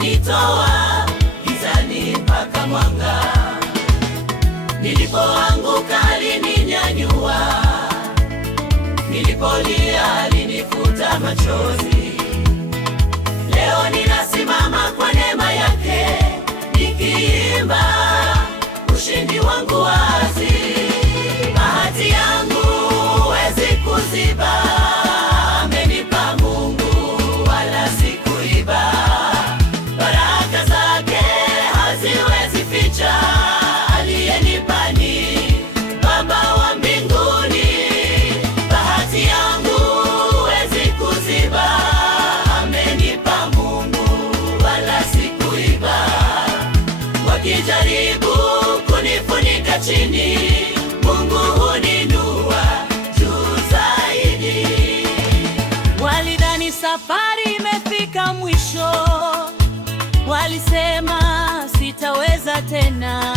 akanitoa gizani mpaka mwanga. Nilipoanguka alininyanyua, nilipolia alinifuta machozi. Leo ninasimama kwa neema yake, nikiimba ushindi wangu wazi. Bahati yangu huwezi kuziba, amenipa Mungu wala sikuiba. Baraka zake haziwezi ficha, aliyenipa ni Baba wa mbinguni. Bahati yangu huwezi kuziba, amenipa Mungu wala sikuiba. Wakijaribu kunifunika chini, Mungu huninua juu zaidi. Walidhani safari imefika mwisho, walisema sitaweza tena,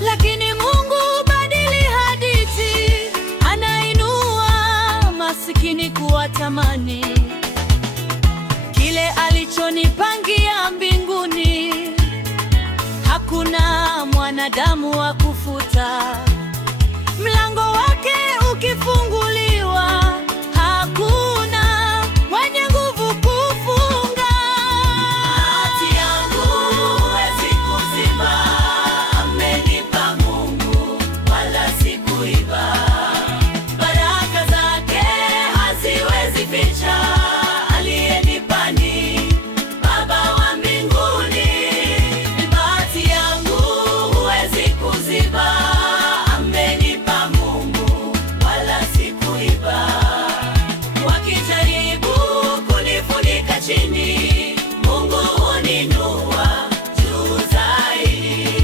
lakini Mungu hubadili hadithi, anainua masikini kuwa tamani. Kile alichonipangia mbinguni, hakuna mwanadamu wa kufuta. Mlango wake ukifunguliwa, hakuna mwenye nguvu kufunga. Bahati yangu huwezi kuziba, amenipa Mungu wala sikuiba. Baraka zake haziwezi ficha, aliyenipa ni Baba wa mbinguni. Bahati yangu huwezi kuziba, amenipa Mungu wala sikuiba. Wakijaribu kunifunika chini, Mungu huninua juu zaidi.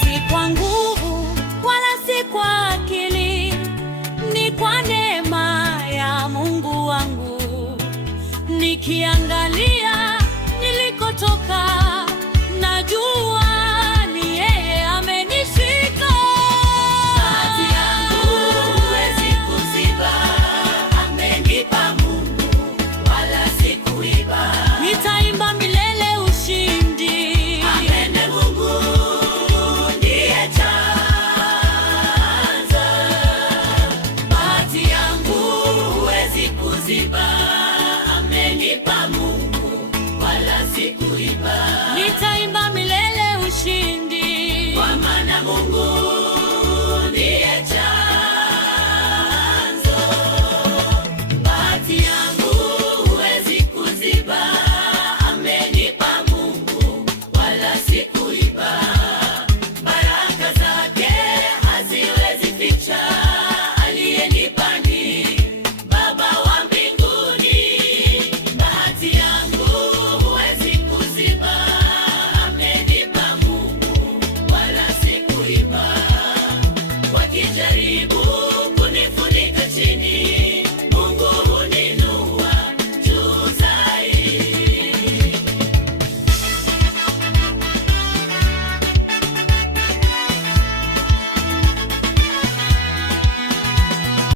Si kwa nguvu wala si kwa akili, ni kwa neema ya Mungu wangu. Nikiangalia nilikotoka,